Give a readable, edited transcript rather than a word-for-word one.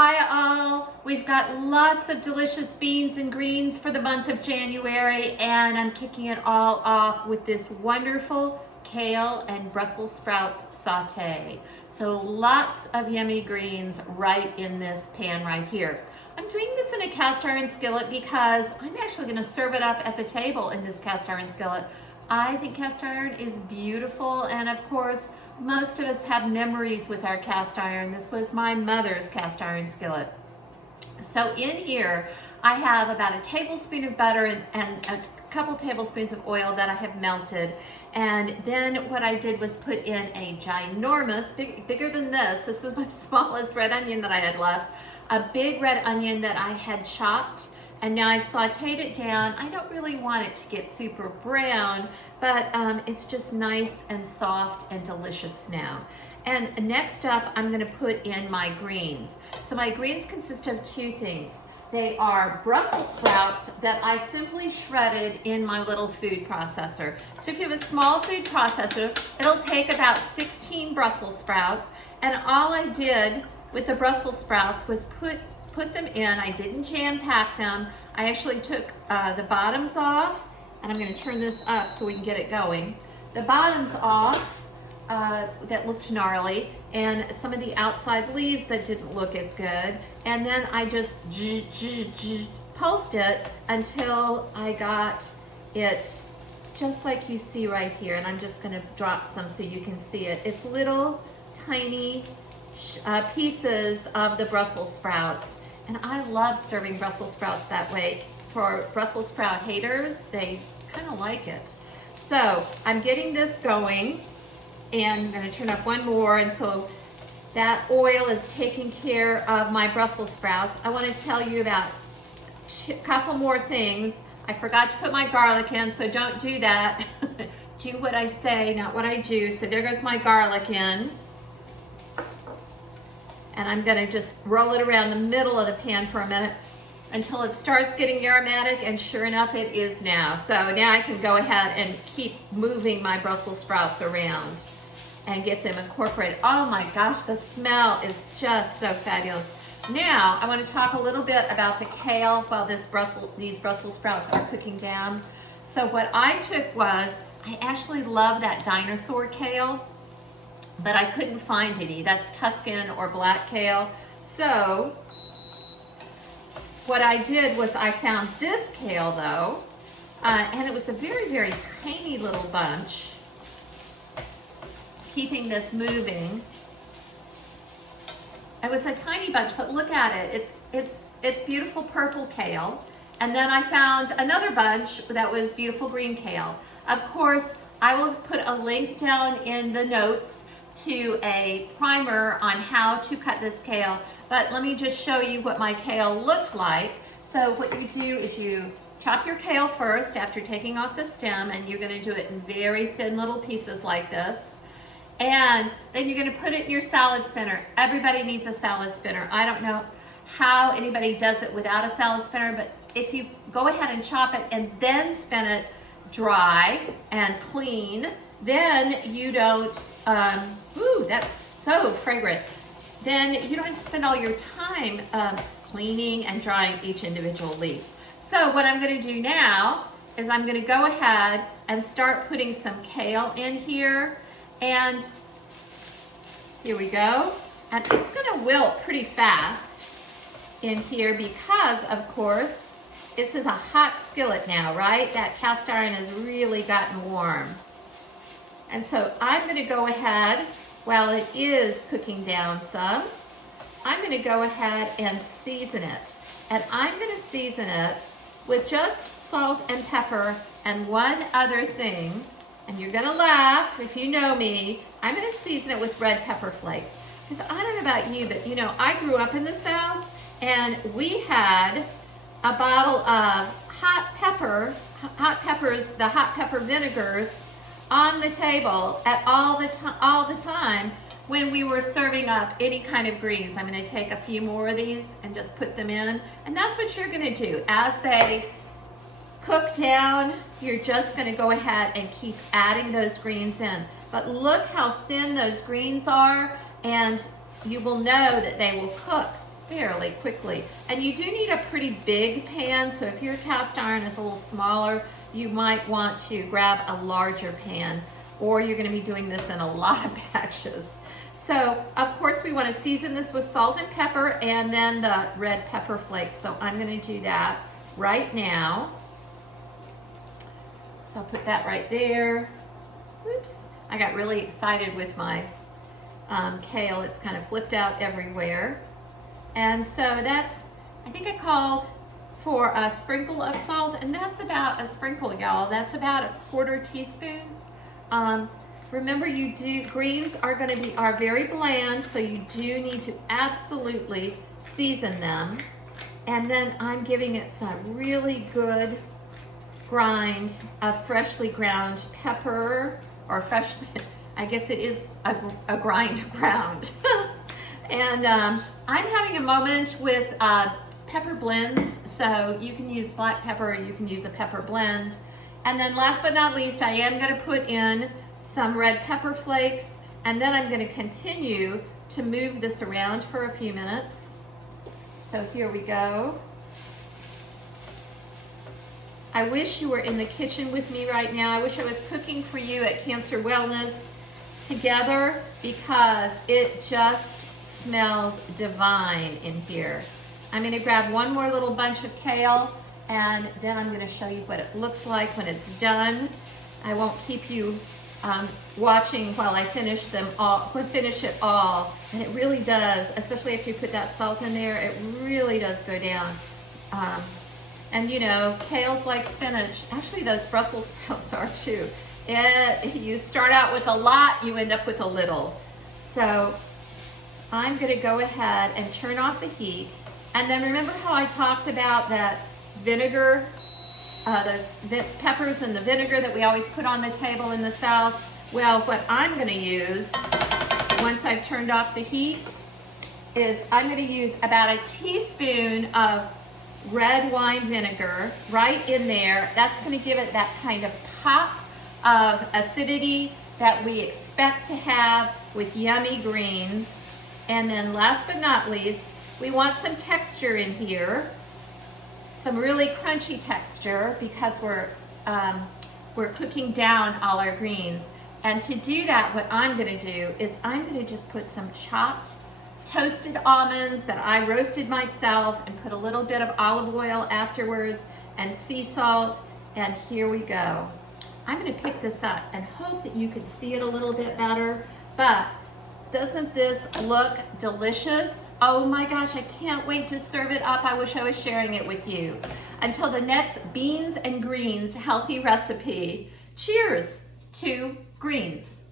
Hi all, we've got lots of delicious beans and greens for the month of January, and I'm kicking it all off with this wonderful kale and Brussels sprouts saute. So lots of yummy greens right in this pan right here. I'm doing this in a cast iron skillet because I'm actually going to serve it up at the table in this cast iron skillet. I think cast iron is beautiful, and of course most of us have memories with our cast iron. This was my mother's cast iron skillet. So in here I have about a tablespoon of butter and a couple tablespoons of oil that I have melted. And then what I did was put in a ginormous, bigger than this was my smallest red onion that I had left, a big red onion that I had chopped. And now I've sauteed it down. I don't really want it to get super brown, but it's just nice and soft and delicious now. And next up, I'm gonna put in my greens. So my greens consist of two things. They are Brussels sprouts that I simply shredded in my little food processor. So if you have a small food processor, it'll take about 16 Brussels sprouts. And all I did with the Brussels sprouts was put them in. I didn't jam pack them. I actually took the bottoms off, and I'm going to turn this up so we can get it going. The bottoms off that looked gnarly, and some of the outside leaves that didn't look as good. And then I just pulsed it until I got it just like you see right here. And I'm just going to drop some so you can see it. It's little tiny pieces of the Brussels sprouts. And I love serving Brussels sprouts that way. For Brussels sprout haters, they kind of like it. So I'm getting this going, and I'm going to turn up one more. And so that oil is taking care of my Brussels sprouts. I want to tell you about a couple more things. I forgot to put my garlic in, so don't do that. Do what I say, not what I do. So there goes my garlic in. And I'm gonna just roll it around the middle of the pan for a minute until it starts getting aromatic, and sure enough, it is now. So now I can go ahead and keep moving my Brussels sprouts around and get them incorporated. Oh my gosh, the smell is just so fabulous. Now, I wanna talk a little bit about the kale while these Brussels sprouts are cooking down. So what I took was, I actually love that Dinosaur kale, but I couldn't find any. That's Tuscan or Black Kale. So what I did was I found this kale though, and it was a very, very tiny little bunch, keeping this moving. It was a tiny bunch, but look at it. It's beautiful purple kale. And then I found another bunch that was beautiful green kale. Of course, I will put a link down in the notes to a primer on how to cut this kale, but let me just show you what my kale looked like. So what you do is you chop your kale first after taking off the stem, and you're going to do it in very thin little pieces like this. And then you're going to put it in your salad spinner. Everybody needs a salad spinner. I don't know how anybody does it without a salad spinner, but if you go ahead and chop it and then spin it dry and clean, then you don't, ooh, that's so fragrant. Then you don't have to spend all your time cleaning and drying each individual leaf. So what I'm gonna do now is I'm gonna go ahead and start putting some kale in here. And here we go. And it's gonna wilt pretty fast in here because, of course, this is a hot skillet now, right? That cast iron has really gotten warm. And so I'm going to go ahead, while it is cooking down some, I'm going to go ahead and season it. And I'm going to season it with just salt and pepper and one other thing. And you're going to laugh if you know me. I'm going to season it with red pepper flakes. Because I don't know about you, but you know, I grew up in the South, and we had a bottle of hot peppers, the hot pepper vinegars, on the table at all the time when we were serving up any kind of greens. I'm going to take a few more of these and just put them in, and that's what you're going to do. As they cook down, you're just going to go ahead and keep adding those greens in. But look how thin those greens are, and you will know that they will cook fairly quickly. And you do need a pretty big pan, so if your cast iron is a little smaller, you might want to grab a larger pan, or you're gonna be doing this in a lot of batches. So, of course, we wanna season this with salt and pepper and then the red pepper flakes. So I'm gonna do that right now. So I'll put that right there. Oops, I got really excited with my kale. It's kind of flipped out everywhere. And so that's, I think I called for a sprinkle of salt, and that's about a sprinkle, y'all. That's about a 1/4 teaspoon. Remember, greens are very bland, so you do need to absolutely season them. And then I'm giving it some really good grind of freshly ground pepper, or freshly, I guess it is a ground. And I'm having a moment with pepper blends, so you can use black pepper, or you can use a pepper blend. And then last but not least, I am gonna put in some red pepper flakes, and then I'm gonna continue to move this around for a few minutes. So here we go. I wish you were in the kitchen with me right now. I wish I was cooking for you at Cancer Wellness together, because it just smells divine in here. I'm gonna grab one more little bunch of kale, and then I'm gonna show you what it looks like when it's done. I won't keep you watching while I finish it all. And it really does, especially if you put that salt in there, it really does go down. And you know, kale's like spinach. Actually, those Brussels sprouts are too. You start out with a lot, you end up with a little. So I'm gonna go ahead and turn off the heat. And then remember how I talked about that vinegar, those peppers and the vinegar that we always put on the table in the South? Well, what I'm gonna use, once I've turned off the heat, is I'm gonna use about a teaspoon of red wine vinegar right in there. That's gonna give it that kind of pop of acidity that we expect to have with yummy greens. And then last but not least, we want some texture in here, some really crunchy texture, because we're cooking down all our greens. And to do that, what I'm gonna do is I'm gonna just put some chopped toasted almonds that I roasted myself and put a little bit of olive oil afterwards and sea salt, and here we go. I'm gonna pick this up and hope that you can see it a little bit better, but doesn't this look delicious? Oh my gosh, I can't wait to serve it up. I wish I was sharing it with you. Until the next beans and greens healthy recipe, cheers to greens.